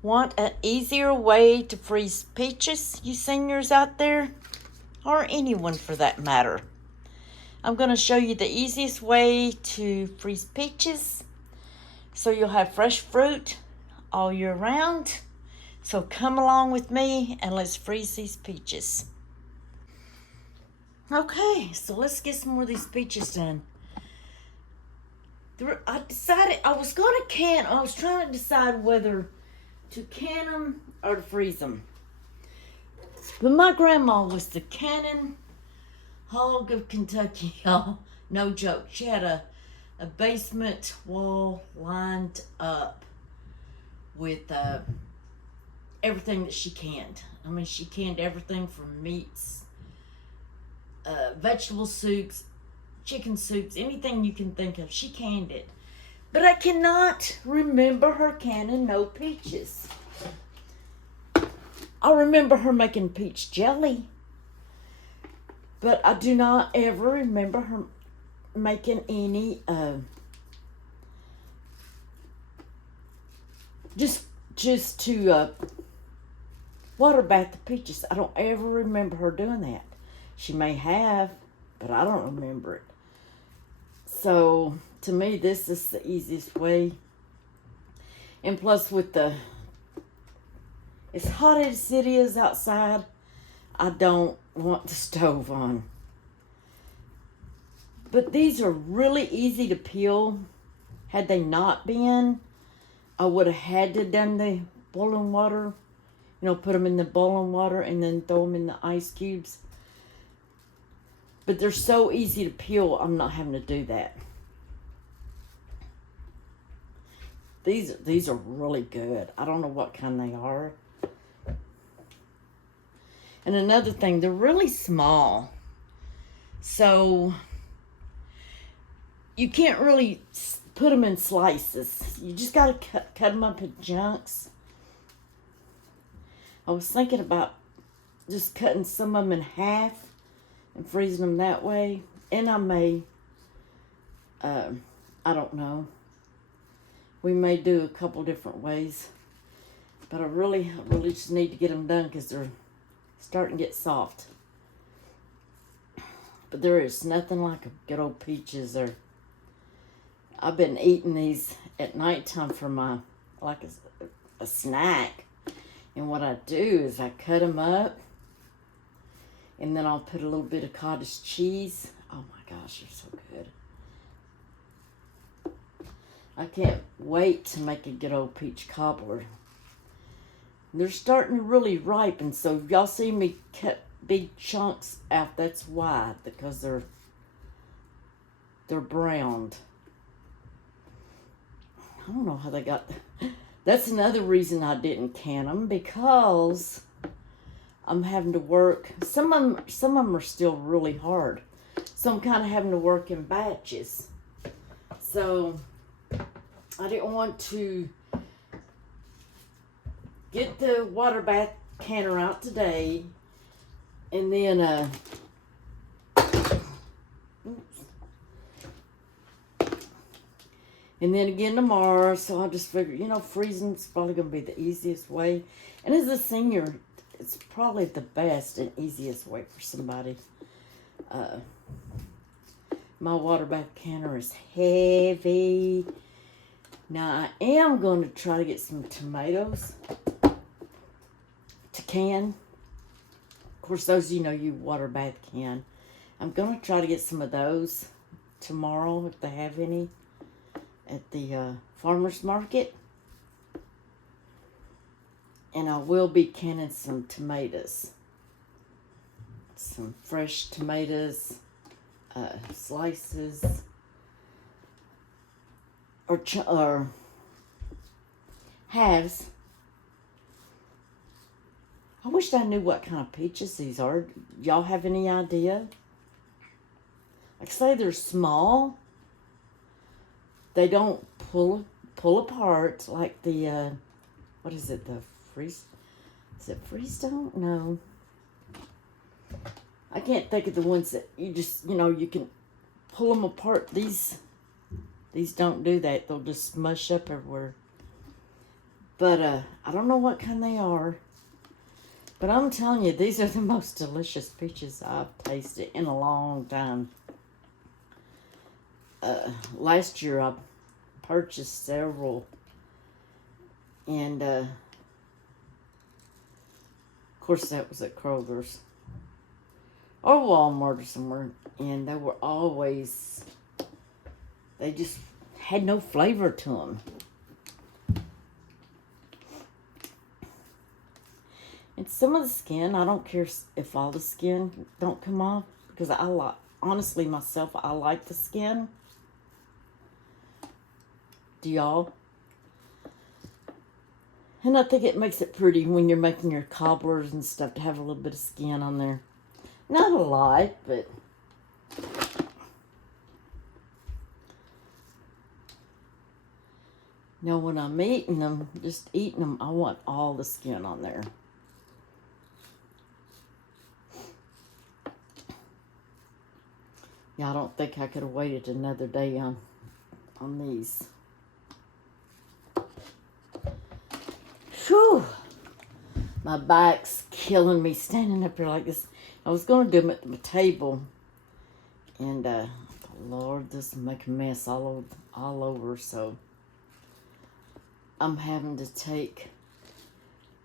Want an easier way to freeze peaches, you seniors out there? Or anyone for that matter? I'm going to show you the easiest way to freeze peaches so you'll have fresh fruit all year round. So come along with me and let's freeze these peaches. Okay, so let's get some more of these peaches done. I decided I was going to can. I was trying to decide whether to can them or to freeze them. But my grandma was the canning hog of Kentucky, y'all. No joke. She had a basement wall lined up with everything that she canned. I mean, she canned everything from meats, vegetable soups, chicken soups, anything you can think of. She canned it. But I cannot remember her canning no peaches. I remember her making peach jelly, but I do not ever remember her making any just to water bath the peaches. I don't ever remember her doing that. She may have, but I don't remember it. So to me, this is the easiest way. And plus, with as hot as it is outside, I don't want the stove on. But these are really easy to peel. Had they not been, I would have had to done the boiling water. Put them in the boiling water and then throw them in the ice cubes. But they're so easy to peel, I'm not having to do that. These are really good. I don't know what kind they are. And another thing, they're really small. So you can't really put them in slices. You just got to cut them up in chunks. I was thinking about just cutting some of them in half and freezing them that way. And I may, I don't know. We may do a couple different ways. But I really just need to get them done because they're starting to get soft. But there is nothing like a good old peaches. I've been eating these at nighttime for a snack. And what I do is I cut them up. And then I'll put a little bit of cottage cheese. Oh my gosh, they're so good. I can't wait to make a good old peach cobbler. They're starting to really ripen, so if y'all see me cut big chunks out, that's why, because they're browned. I don't know how they got. That's another reason I didn't can them, because I'm having to work. Some of them are still really hard, so I'm kind of having to work in batches. So I didn't want to get the water bath canner out today, and then again tomorrow. So I just figured, freezing is probably going to be the easiest way. And as a senior, it's probably the best and easiest way for somebody. My water bath canner is heavy. Now I am going to try to get some tomatoes to can. Of course, those you water bath can. I'm going to try to get some of those tomorrow if they have any at the farmer's market. And I will be canning some tomatoes. Some fresh tomatoes, slices, or halves. I wish I knew what kind of peaches these are. Y'all have any idea? Like I say, they're small. They don't pull apart like the, what is it, the freeze? Is it Freestone? No. I can't think of the ones that you just, you can pull them apart. These don't do that. They'll just smush up everywhere. But I don't know what kind they are. But I'm telling you, these are the most delicious peaches I've tasted in a long time. Last year I purchased several. And, of course, that was at Kroger's. Or Walmart or somewhere. And they were always... They just had no flavor to them. And some of the skin, I don't care if all the skin don't come off. Because I like, honestly, myself, I like the skin. Do y'all? And I think it makes it pretty when you're making your cobblers and stuff to have a little bit of skin on there. Not a lot, but... Now, when I'm eating them, just eating them, I want all the skin on there. Yeah, I don't think I could have waited another day on these. Whew. My back's killing me standing up here like this. I was going to do them at the table. And, Lord, this will make a mess all over, so... I'm having to take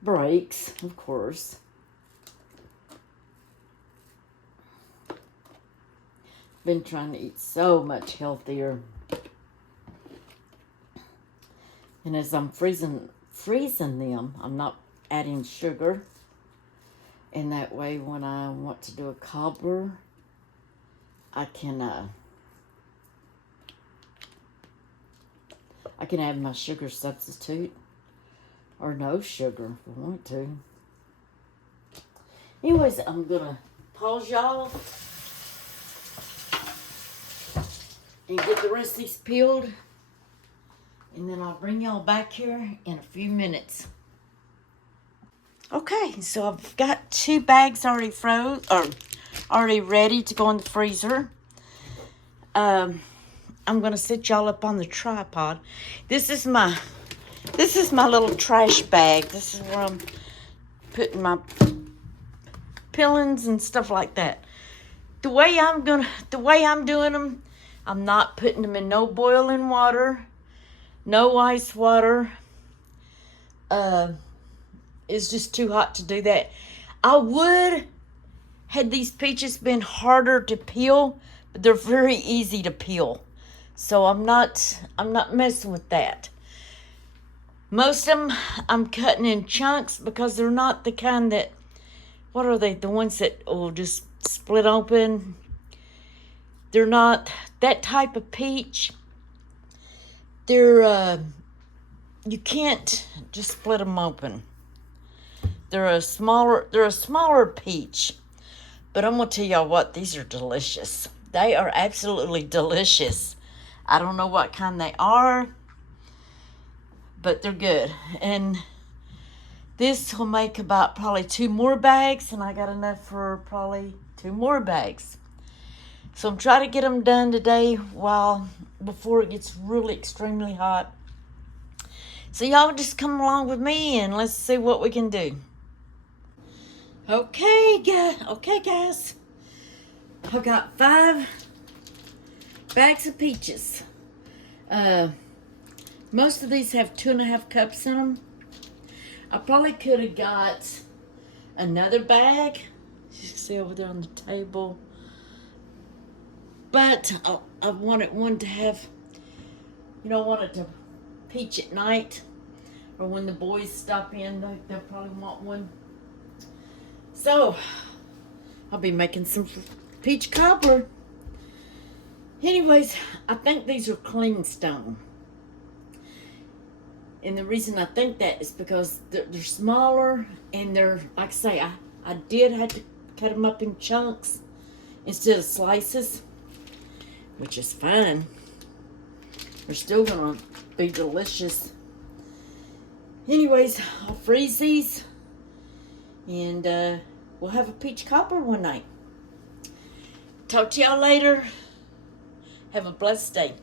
breaks, of course. Been trying to eat so much healthier. And as I'm freezing them, I'm not adding sugar. And that way, when I want to do a cobbler, I can add my sugar substitute. Or no sugar if I want to. Anyways, I'm going to pause y'all. And get the rest of these peeled. And then I'll bring y'all back here in a few minutes. Okay, so I've got 2 bags already already ready to go in the freezer. I'm gonna set y'all up on the tripod. This is my little trash bag. This is where I'm putting my peelings and stuff like that. The way I'm doing them, I'm not putting them in no boiling water, no ice water. It's just too hot to do that. I would, had these peaches been harder to peel, but they're very easy to peel. So I'm not messing with that. Most of them I'm cutting in chunks because they're not the kind that, what are they? The ones that will just split open. They're not that type of peach. They're, you can't just split them open. They're a smaller peach. But I'm going to tell y'all what, these are delicious. They are absolutely delicious. I don't know what kind they are, but they're good. And this will make about probably 2 more bags, and I got enough for probably 2 more bags. So I'm trying to get them done today before it gets really extremely hot. So y'all just come along with me and let's see what we can do. Okay, guys. I've got 5 bags of peaches. Most of these have 2.5 cups in them. I probably could have got another bag. You can see over there on the table. But I wanted one to have, wanted to peach at night. Or when the boys stop in, they'll probably want one. So, I'll be making some peach cobbler. Anyways, I think these are clean stone. And the reason I think that is because they're smaller and they're, like I say, I did have to cut them up in chunks instead of slices, which is fine. They're still gonna be delicious. Anyways, I'll freeze these and we'll have a peach cobbler one night. Talk to y'all later. Have a blessed day.